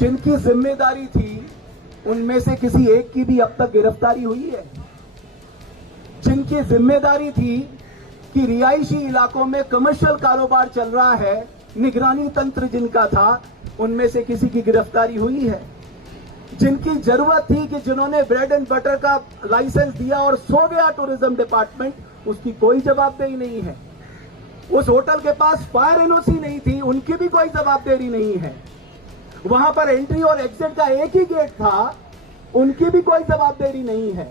जिनकी जिम्मेदारी थी उनमें से किसी एक की भी अब तक गिरफ्तारी हुई है? जिनकी जिम्मेदारी थी कि रिहायशी इलाकों में कमर्शियल कारोबार चल रहा है, निगरानी तंत्र जिनका था, उनमें से किसी की गिरफ्तारी हुई है? जिनकी जरूरत थी कि जिन्होंने ब्रेड एंड बटर का लाइसेंस दिया और सो गया टूरिज्म डिपार्टमेंट, उसकी कोई जवाबदेही नहीं है। उस होटल के पास फायर एनओसी नहीं थी, उनकी भी कोई जवाबदेही नहीं है। वहां पर एंट्री और एग्जिट का एक ही गेट था, उनकी भी कोई जवाबदेही नहीं है।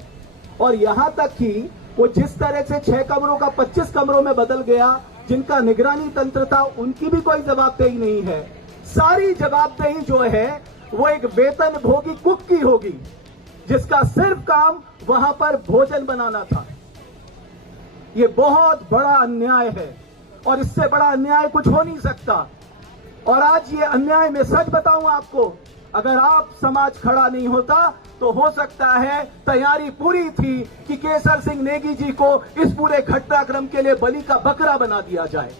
और यहां तक कि वो जिस तरह से 6 कमरों का 25 कमरों में बदल गया, जिनका निगरानी तंत्र था, उनकी भी कोई जवाबदेही नहीं है। सारी जवाबदेही जो है वो एक वेतन भोगी कुक की होगी, जिसका सिर्फ काम वहां पर भोजन बनाना था। ये बहुत बड़ा अन्याय है और इससे बड़ा अन्याय कुछ हो नहीं सकता। और आज ये अन्याय, मैं सच बताऊं आपको, अगर आप समाज खड़ा नहीं होता तो हो सकता है तैयारी पूरी थी कि केसर सिंह नेगी जी को इस पूरे घटनाक्रम के लिए बलि का बकरा बना दिया जाए।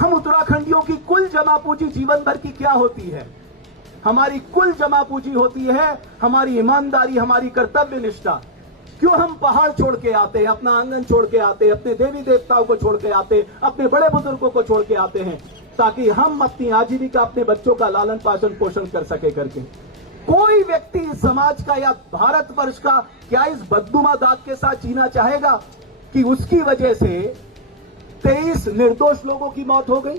हम उत्तराखंडियों की कुल जमा पूंजी जीवन भर की क्या होती है? हमारी कुल जमा पूंजी होती है हमारी ईमानदारी, हमारी कर्तव्य निष्ठा। क्यों हम पहाड़ छोड़ के आते हैं, अपना आंगन छोड़ के आते हैं, अपने देवी देवताओं को छोड़ के आते हैं, अपने बड़े बुजुर्गों को छोड़ के आते हैं, ताकि हम अपनी आजीविका, अपने बच्चों का लालन पालन पोषण कर सके करके। कोई व्यक्ति इस समाज का या भारतवर्ष का क्या इस बददुमा दाग के साथ जीना चाहेगा कि उसकी वजह से 23 निर्दोष लोगों की मौत हो गई?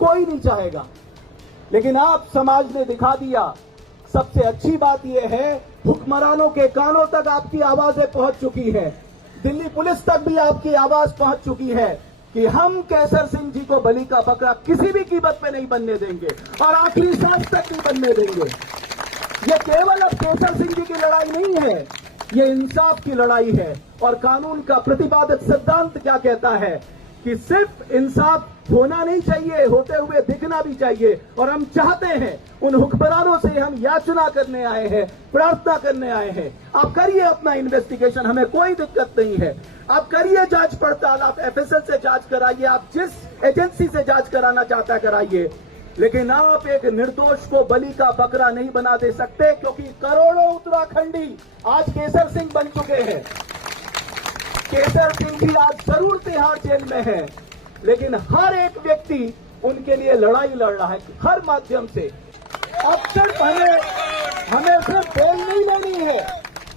कोई नहीं चाहेगा। लेकिन आप समाज ने दिखा दिया। सबसे अच्छी बात यह है, हुक्मरानों के कानों तक आपकी आवाजें पहुंच चुकी है, दिल्ली पुलिस तक भी आपकी आवाज पहुंच चुकी है कि हम केसर सिंह जी को बलि का बकरा किसी भी कीमत पे नहीं बनने देंगे और आखिरी सांस तक नहीं बनने देंगे। ये केवल अब केसर सिंह जी की लड़ाई नहीं है, ये इंसाफ की लड़ाई है। और कानून का प्रतिपादित सिद्धांत क्या कहता है कि सिर्फ इंसाफ होना नहीं चाहिए, होते हुए दिखना भी चाहिए। और हम चाहते हैं, उन हुक्मरानों से हम याचना करने आए हैं, प्रार्थना करने आए हैं, आप करिए अपना इन्वेस्टिगेशन, हमें कोई दिक्कत नहीं है। आप करिए जांच पड़ताल, आप एफएसएल से जांच कराइए, आप जिस एजेंसी से जांच कराना चाहता है कराइए, लेकिन आप एक निर्दोष को बलि का बकरा नहीं बना दे सकते, क्योंकि करोड़ों उत्तराखंडी आज केसर सिंह बन चुके हैं। केसर सिंह भी आज जरूर तिहाड़ जेल में है, लेकिन हर एक व्यक्ति उनके लिए लड़ाई लड़ रहा है हर माध्यम से। अब सिर्फ हमें सिर्फ बेल नहीं लेनी है।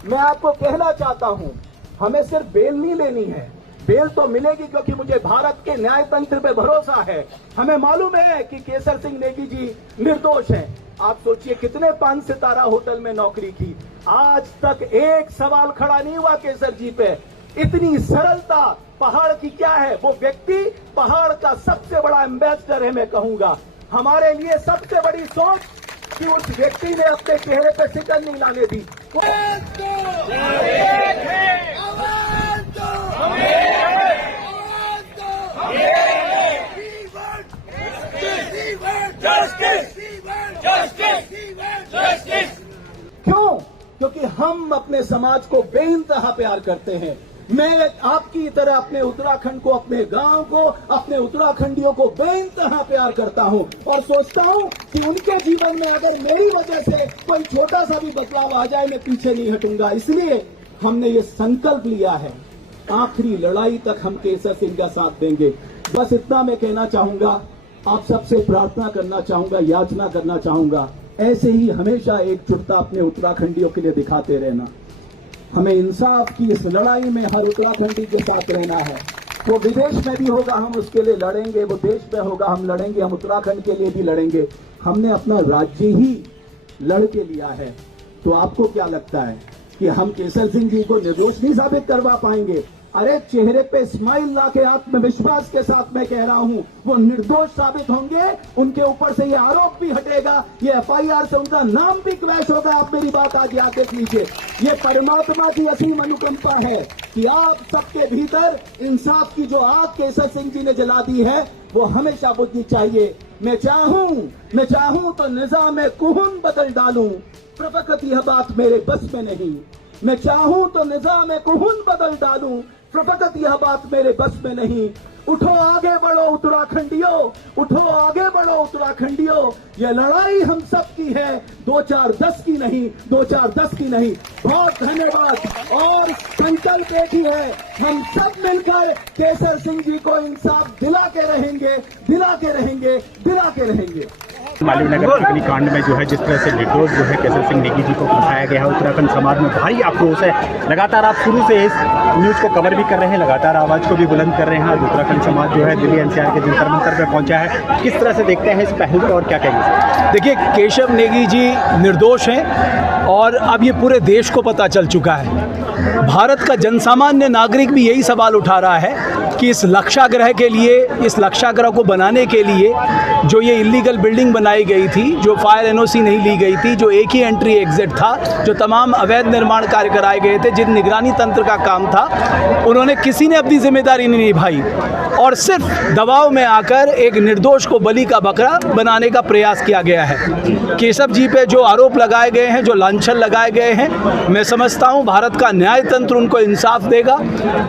मैं आपको कहना चाहता हूं, हमें सिर्फ बेल नहीं लेनी है, बेल तो मिलेगी क्योंकि मुझे भारत के न्याय तंत्र पे भरोसा है। हमें मालूम है कि केसर सिंह नेगी जी निर्दोष हैं। आप सोचिए कितने 5 सितारा होटल में नौकरी की, आज तक एक सवाल खड़ा नहीं हुआ केसर जी पे। इतनी सरलता पहाड़ की क्या है? वो व्यक्ति पहाड़ का सबसे बड़ा एम्बेसडर है। मैं कहूंगा हमारे लिए सबसे बड़ी सोच कि उस व्यक्ति ने अपने चेहरे पर शिकन नहीं लाने दी। क्यों? क्योंकि हम अपने समाज को बेइंतहा प्यार करते हैं। मैं आपकी तरह अपने उत्तराखंड को, अपने गांव को, अपने उत्तराखंडियों को बेइंतहा प्यार करता हूं और सोचता हूं कि उनके जीवन में अगर मेरी वजह से कोई छोटा सा भी बदलाव आ जाए, मैं पीछे नहीं हटूंगा। इसलिए हमने ये संकल्प लिया है, आखिरी लड़ाई तक हम केसर सिंह का साथ देंगे। बस इतना मैं कहना चाहूंगा, आप सबसे प्रार्थना करना चाहूंगा, याचना करना चाहूंगा, ऐसे ही हमेशा एकजुटता अपने उत्तराखंडियों के लिए दिखाते रहना। हमें इंसाफ की इस लड़ाई में हर उत्तराखंडी के साथ रहना है। वो विदेश में भी होगा, हम उसके लिए लड़ेंगे, वो देश में होगा, हम लड़ेंगे, हम उत्तराखंड के लिए भी लड़ेंगे। हमने अपना राज्य ही लड़ के लिया है। तो आपको क्या लगता है कि हम केसर सिंह जी को निर्दोष नहीं साबित करवा पाएंगे? अरे चेहरे पे स्माइल ला के आत्मविश्वास के साथ मैं कह रहा हूं, वो निर्दोष साबित होंगे। उनके ऊपर से ये आरोप भी हटेगा, ये एफआईआर से उनका नाम भी क्रैश होगा। आप मेरी बात आज याद रख लीजिए। ये परमात्मा की असीम अनुकंपा है कि आप सबके भीतर इंसाफ की जो आग केसर सिंह जी ने जला दी है, वो हमेशा बुझनी चाहिए। मैं चाहूं तो निजाम कुहन बदल डालूं, पर वक्त यह बात मेरे बस में नहीं। मैं चाहूं तो निजाम कुहन बदल डालूं, फकत यह बात मेरे बस में नहीं। उठो आगे बढ़ो उत्तराखंडियों, उठो आगे बढ़ो उत्तराखंडियों। ये लड़ाई हम सब की है, 2-4-10 की नहीं, 2-4-10 की नहीं। बहुत धन्यवाद। और संकल्प एक ही है, हम सब मिलकर केसर सिंह जी को इंसाफ दिला के रहेंगे, दिला के रहेंगे, दिला के रहेंगे। मालवीय नगर चिकनी कांड में जो है जिस तरह से निर्दोष जो है केसर सिंह नेगी जी को फंसाया गया है, उत्तराखंड समाज में भारी आक्रोश है। लगातार आप शुरू से इस न्यूज़ को कवर भी कर रहे हैं, लगातार आवाज़ को भी बुलंद कर रहे हैं। आज उत्तराखंड समाज जो है दिल्ली एनसीआर के जंतर मंतर पर पहुंचा है, किस तरह से देखते हैं इस पहलू को और क्या कहेंगे? देखिए, केशव नेगी जी निर्दोष हैं और अब ये पूरे देश को पता चल चुका है। भारत का जनसामान्य नागरिक भी यही सवाल उठा रहा है कि इस लक्षाग्रह के लिए, इस लक्षाग्रह को बनाने के लिए जो ये इलीगल बिल्डिंग बनाई गई थी, जो फायर एनओसी नहीं ली गई थी, जो एक ही एंट्री एग्जिट था, जो तमाम अवैध निर्माण कार्य कराए गए थे, जिन निगरानी तंत्र का काम था, उन्होंने किसी ने अपनी जिम्मेदारी नहीं निभाई और सिर्फ दबाव में आकर एक निर्दोष को बलि का बकरा बनाने का प्रयास किया गया है। केशव जी पे जो आरोप लगाए गए हैं, जो लांछन लगाए गए हैं, मैं समझता हूँ भारत का न्याय तंत्र उनको इंसाफ देगा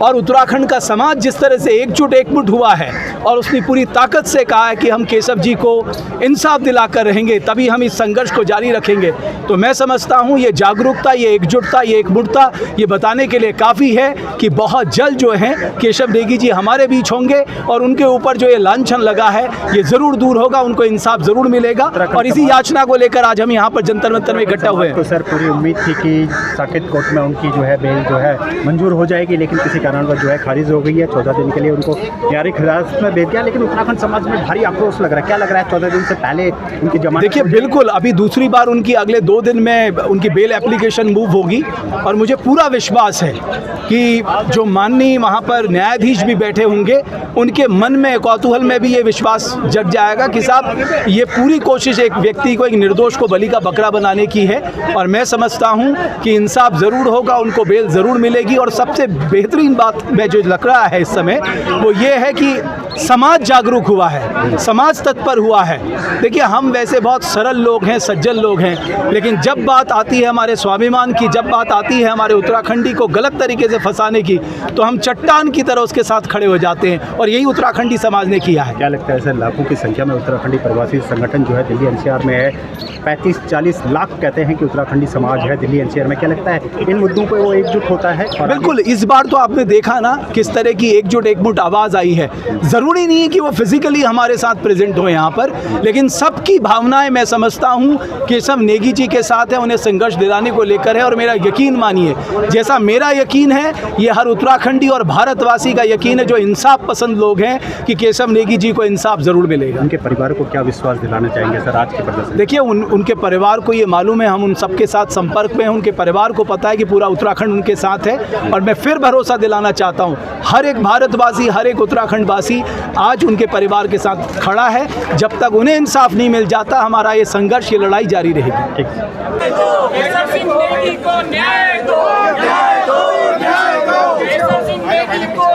और उत्तराखंड का समाज जिस तरह से एकजुट हुआ है और उसने पूरी ताकत से कहा है कि हम केशव जी को इंसाफ दिलाकर रहेंगे, तभी हम इस संघर्ष को जारी रखेंगे। तो मैं समझता हूँ ये जागरूकता, ये एकजुटता, ये एकमुठता ये बताने के लिए काफ़ी है कि बहुत जल्द जो है केशव नेगी जी हमारे बीच होंगे और उनके ऊपर जो ये लांछन लगा है ये ज़रूर दूर होगा, उनको इंसाफ ज़रूर मिलेगा। और इसी याचना को लेकर आज हम यहाँ पर जंतर मंतर में इकट्ठा हुए हैं। तो सर पूरी उम्मीद थी कि साकेत कोर्ट में उनकी जो है बेल जो है मंजूर हो जाएगी, लेकिन किसी कारणवश जो है खारिज हो गई है। 14 दिन के लिए उनको न्यायिक हिरासत में भेज दिया, लेकिन उत्तराखंड समाज में भारी आक्रोश लग रहा है। क्या लग रहा है 14 दिन से पहले उनकी जमानत? देखिए, बिल्कुल अभी दूसरी बार उनकी अगले 2 दिन में उनकी बेल एप्लीकेशन मूव होगी और मुझे पूरा विश्वास है कि जो माननीय वहाँ पर न्यायाधीश भी बैठे होंगे उनके मन में, कौतूहल में भी ये विश्वास जग जाएगा कि साहब ये पूरी कोशिश एक व्यक्ति को, एक निर्दोष को बलि का बकरा बनाने की है। और मैं समझता हूँ कि इंसाफ ज़रूर होगा, उनको बेल ज़रूर मिलेगी। और सबसे बेहतरीन बात में जो लग रहा है इस समय वो ये है कि समाज जागरूक हुआ है, समाज तत्पर हुआ है। देखिए, हम वैसे बहुत सरल लोग हैं, सज्जन लोग हैं, लेकिन जब बात आती है हमारे स्वाभिमान की, जब बात आती है हमारे उत्तराखंडी को गलत तरीके से फंसाने की, तो हम चट्टान की तरह उसके साथ खड़े हो जाते हैं और यही उत्तराखंडी समाज ने किया है। क्या लगता है सर, लाखों की संख्या में उत्तराखंडी प्रवासी संगठन जो है दिल्ली एनसीआर में है, 35-40 लाख कहते हैं कि उत्तराखंडी समाज है दिल्ली एनसीआर में। क्या लगता है इन मुद्दों पर वो एकजुट होता है? बिल्कुल, इस बार तो आपने देखा ना किस तरह की एकमुठ आवाज़ आई है। ज़रूरी नहीं है कि वो फिजिकली हमारे साथ प्रेजेंट हो यहाँ पर, लेकिन सबकी भावनाएं मैं समझता हूँ केशव नेगी जी के साथ है, उन्हें संघर्ष दिलाने को लेकर है। और मेरा यकीन मानिए, जैसा मेरा यकीन है ये हर उत्तराखंडी और भारतवासी का यकीन है जो इंसाफ पसंद लोग हैं कि केशव नेगी जी को इंसाफ ज़रूर मिलेगा। उनके परिवार को क्या विश्वास दिलाना चाहेंगे सर आज के प्रदर्शन? देखिए, उनके परिवार को ये मालूम है, हम उन सबके साथ संपर्क में हैं, उनके परिवार को पता है कि पूरा उत्तराखंड उनके साथ है। और मैं फिर भरोसा दिलाना चाहता हूँ, हर एक भारतवासी, हर एक उत्तराखंडवासी आज उनके परिवार के साथ खड़ा है। जब तक उन्हें इंसाफ नहीं मिल जाता हमारा ये संघर्ष, ये लड़ाई जारी रहेगी। केशव सिंह नेगी को न्याय दो, केशव सिंह नेगी को